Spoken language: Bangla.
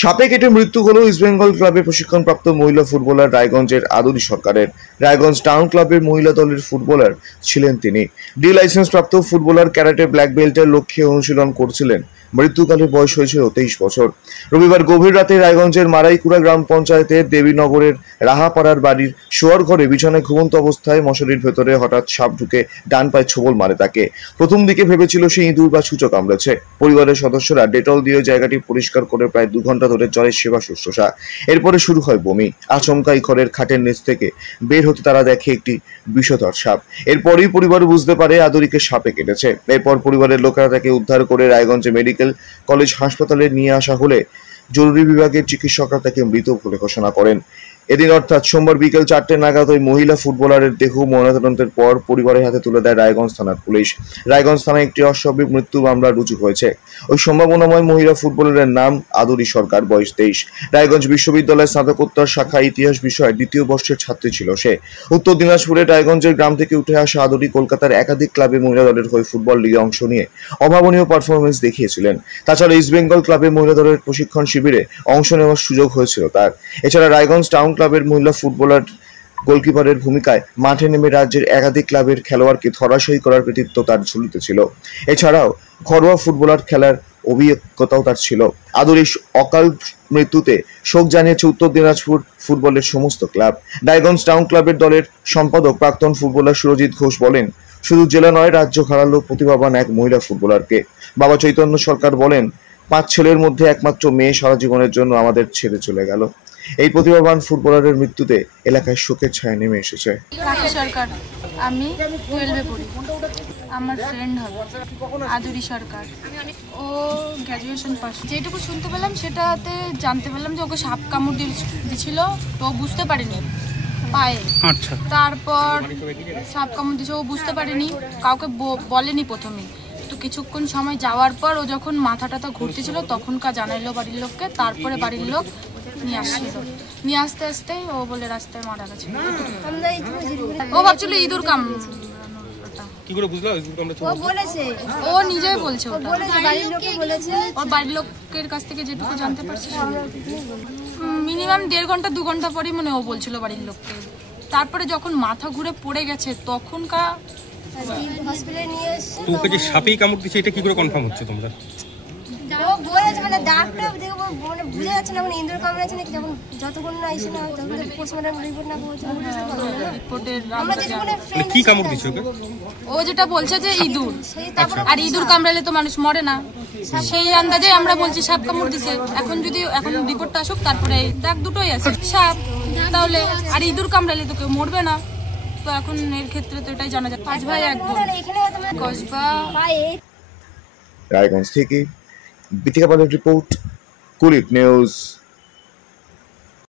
সাপে কেটে মৃত্যু হলো ইস্টবেঙ্গল ক্লাবের প্রশিক্ষণপ্রাপ্ত মহিলা ফুটবলার রায়গঞ্জের আদুরি সরকারের। রায়গঞ্জ টাউন ক্লাবের মহিলা দলের ফুটবলার ছিলেন তিনি। ডি লাইসেন্স প্রাপ্ত ফুটবলার ক্যারাটে ব্ল্যাক বেল্টের লক্ষ্যে অনুশীলন করছিলেন। মৃত্যুকালে বয়স হয়েছিল 23 বছর। রবিবার গভীর রাতে রায়গঞ্জের মারাইকুড়া গ্রাম পঞ্চায়েতের দেবীনগরের রাহাপাড়ার বাড়ির শোয়ার ঘরে বিছানায় ঘুমন্ত অবস্থায় মশারির ভেতরে হঠাৎ সাপ ঢুকে ডান পায়ে ছোবল মারে তাকে। প্রথম দিকে ভেবেছিল সে ইঁদুর বা ছুঁচো কামড়েছে। পরিবারের সদস্যরা ডেটল দিয়ে জায়গাটি পরিষ্কার করে প্রায় 2 ঘন্টা ধরে চলে সেবা শুশ্রূষা। এরপরে শুরু হয় বমি। আচমকাই ঘরের খাটের নিচ থেকে বের হতে তারা দেখে একটি বিষধর সাপ। এরপরই পরিবার বুঝতে পারে আদুরিকে সাপে কেটেছে। এরপর পরিবারের লোকেরা তাকে উদ্ধার করে রায়গঞ্জে মেডিকেল কলেজ হাসপাতালে নিয়ে আসা হলে জরুরি বিভাগের চিকিৎসকরা তাকে মৃত বলে ঘোষণা করেন। এদিন অর্থাৎ সোমবার বিকেল 4টে নাগাদ ওই মহিলা ফুটবলারের দেহ ময়নাতদন্তের পর পরিবারের হাতে তুলে দেয় রায়গঞ্জ থানার পুলিশ। রায়গঞ্জ থানায় একটি অস্বাভাবিক মৃত্যু মামলা রুজু হয়েছে। ওই সম্ভাবনাময় মহিলা ফুটবলারের নাম আদুরি সরকার, বয়স 23। রায়গঞ্জ বিশ্ববিদ্যালয়ের স্নাতকোত্তর শাখা ইতিহাস বিষয়ের 2য় বর্ষের ছাত্রী ছিল সে। উত্তর দিনাজপুরের রায়গঞ্জের গ্রাম থেকে উঠে আসা আদুরি কলকাতার একাধিক ক্লাবে মহিলা দলের হয়ে ফুটবল লিগে অংশ নিয়ে অভাবনীয় পারফরমেন্স দেখিয়েছিলেন। তাছাড়া ইস্টবেঙ্গল ক্লাবের মহিলা দলের প্রশিক্ষণ শিবিরে অংশ নেওয়ার সুযোগ হয়েছিল তার। এছাড়া রায়গঞ্জ টাউন ক্লাবের মহিলা ফুটবলার গোলকিপারের ভূমিকায় মাঠে নেমে রাজ্যের একাধিক ক্লাবের খেলোয়াড়কে ধরাশায়ী করার কৃতিত্ব তার ঝুলিতে ছিল। এছাড়াও ঘরোয়া ফুটবলার খেলার অভিজ্ঞতাও তার ছিল। আদুরির অকাল মৃত্যুতে শোক জানিয়েছে উত্তর দিনাজপুর ফুটবলের সমস্ত ক্লাব। রায়গঞ্জ টাউন ক্লাবের দলের সম্পাদক প্রাক্তন ফুটবলার সুরজিৎ ঘোষ বলেন, শুধু জেলা নয়, রাজ্য হারালো প্রতিভাবান এক মহিলা ফুটবলারকে। বাবা চৈতন্য সরকার বলেন, 5 ছেলের মধ্যে একমাত্র মেয়ে সারা জীবনের জন্য আমাদের ছেড়ে চলে গেল। এই প্রতিভাবান ফুটবলারের মৃত্যুতে এলাকায় শোকের ছায়া নেমে এসেছে। রাখি সরকার, আমি 12-এ পড়ি। আমার ফ্রেন্ড হবে আদুরি সরকার। ও গ্র্যাজুয়েশন পাস। যেটুকু শুনতে পেলাম সেটাতে জানতে পারলাম যে ওকে সাপ কামড় দিয়েছিল, তো বুঝতে পারিনি পায়ে। আচ্ছা। তারপর সাপ কামড় দিয়েছে, ও বুঝতে পারেনি, কাউকে বলেনি প্রথমে। তো কিছুক্ষণ সময় যাওয়ার পর ও যখন মাথাটা ঘুরতেছিল তখনকার জানাইলো বাড়ির লোককে। তারপরে বাড়ির লোক নিয়ে আসছিল। নিয়ে আসতে আসতেই ও বলে রাস্তায় মারা গেছে। ও ভাবছিল ইঁদুর কি করে বুঝলো ইঁদুর কামড়েছে? ও বলেছে, ও নিজেই বলছে, ওর বাড়ির লোকের কাছ থেকে যেটুকু জানতে পারছি। মিনিমাম 1.5 ঘন্টা 2 ঘন্টা পরই মানে ও বলছিল বাড়ির লোককে। তারপরে যখন মাথা ঘুরে পড়ে গেছে তখনকার হসপিটালে নিয়ে এসেছে। তো ওকে যে সাপেই কামড় দিয়েছে এটা কি করে কনফার্ম হচ্ছে তোমরা? ও বলেছে, মানে ডাক্তার দেখো মানে বুঝে যাচ্ছে না, মানে ইঁদুর কামড়েছে নাকি, যখন যতক্ষণ না এসে না তখন পোস্টমর্টম রিপোর্ট না পৌঁছে রিপোর্টের আমরা যে মানে ফ্রেন্ড কি কামড় দিয়েছে ওকে? ও যেটা বলছে যে ইঁদুর, আর ইঁদুর কামড়ালে তো মানুষ মরে না, সেই আন্দাজে আমরা বলছি সাপ কামড় দিছে। এখন রিপোর্টটা আসুক, তারপরে দাগ দুটোই আছে সাপ, তাহলে আর ইঁদুর কামড়ালে তো কেউ মরবে না। তো এখন এর ক্ষেত্রে তো এটাই জানা যায় 5 ভাই 1 বোন। কসবা রায়গঞ্জ থেকে বিথিকা পালের রিপোর্ট, কুলিক নিউজ।